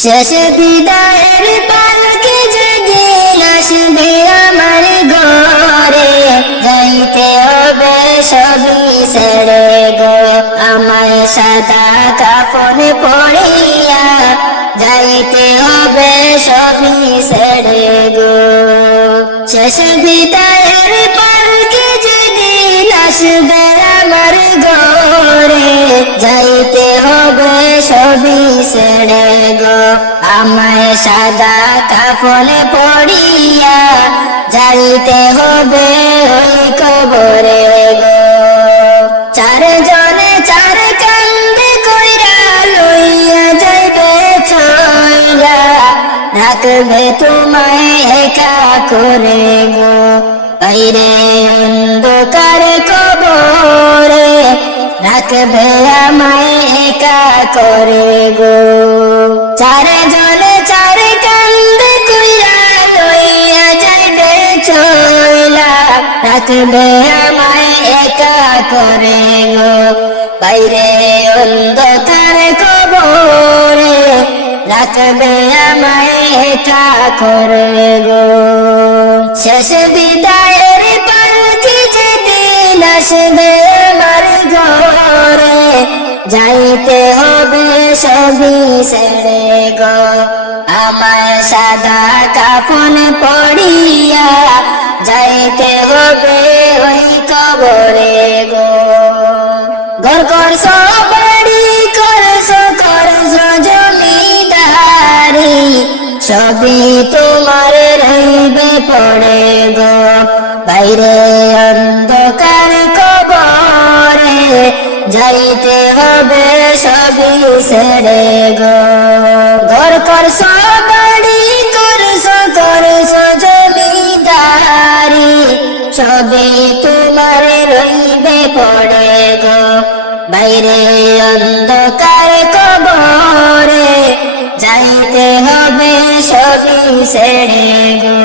শেষ বিদায়ের পালকে যেদিন আসবে আমার ঘরে যাইতে হবে সবই ছেড়ে গো। আমায় সাদা কাফন পড়িয়া যাইতে হবে সবই ছেড়ে গো। শেষ বিদায়ের পালকে যেদিন আসবে আমার ঘরে যাইতে হবে সবই গো আমায় সাদা কাফনে পড়িয়া যাইতে হবে ওই কবরে গো। চার জনে চার কান্দে কইরা লইয়া যাইবে ছয়লা রাখবে তোমায় একা করে গো। বাইরে অন্ধকার কবরে রাখবে আমায় একা করে গো। চার রাখবে আমায় একা করে গো। বাইরে অন্ধকার কবরে রাখবে আমায় একা করে গো। শেষ বিদায়ের পালকি যেদিন আসবে আমার ঘরে, যাইতে হবে সবই ছেড়ে গো। আমায় সাদা কাফন পড়িয়া যাইতে হবে ওই কবরে গো। ঘর করছ বাড়ি করছ করছ জমিদারি সবই তোমার রইবে পড়ে গো। বাইরে অন্ধকার কবরে যাইতে হবে সবই ছেড়ে গো। ঘর করছ বাড়ি করছ করছ জমিদারি সবই তোমার রইবে পড়ে গো, বাইরে অন্ধকার কবরে, যাইতে হবে সবই ছেড়ে গো।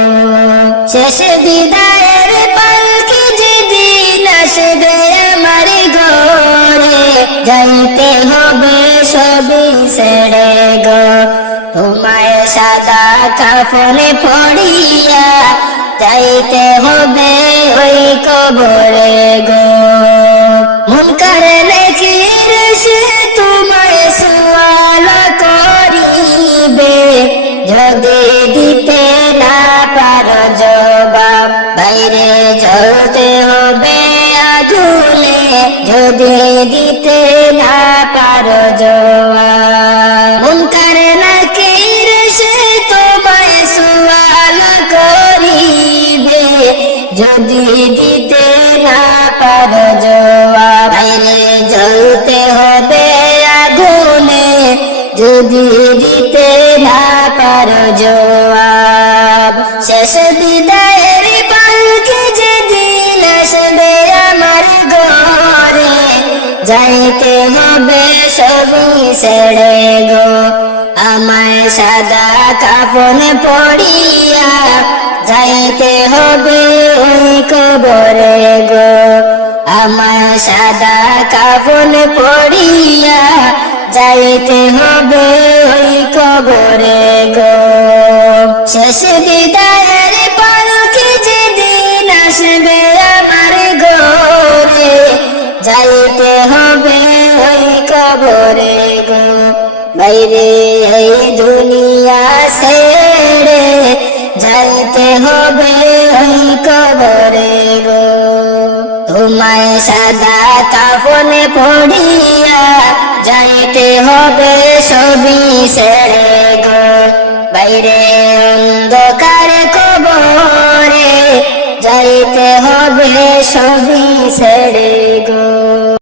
শেষ বিদায়ের পালকি যেদিন আসবে আমার ঘরে, যাইতে হবে সবই ছেড়ে গো। তোমায় সাদা কাফনে পড়িয়া যাইতে হবে ওই কবরে গো। মন করে লেখির সে তোমায় সওয়াল করিবে? যদি দিতে না পারো জবাব, বাইরে চলতে হবে আগুনে। যদি দিতে না পারো জবাব যদি দিতে না পারো জবাব, বাইরে জ্বলতে হবে আগুনে। যদি দিতে না পারো জবাব, শেষ বিদায়ের পালকে যেদিন আসবে আমার ঘরে। যাইতে হবে সবই ছেড়ে গো, আমায় সাদা কাফন পড়িয়া যাইতে হবে ওই কবরে গো। আমায় সাদা কাফন পড়িয়া যাইতে হবে ওই কবরে গো। শেষ বিদায়ের পালকে যেদিন আসবে আমার ঘরে, যাইতে হবে ওই কবরে গো। বাইরে এই দুনিয়া ছেড়ে যাইতে হবে ওই কবরে গো। তোমায় সাদা কাফনে পড়িয়া যাইতে হবে সবই ছেড়ে গো। বাইরে অন্ধকার কবরে যাইতে হবে সবই ছেড়ে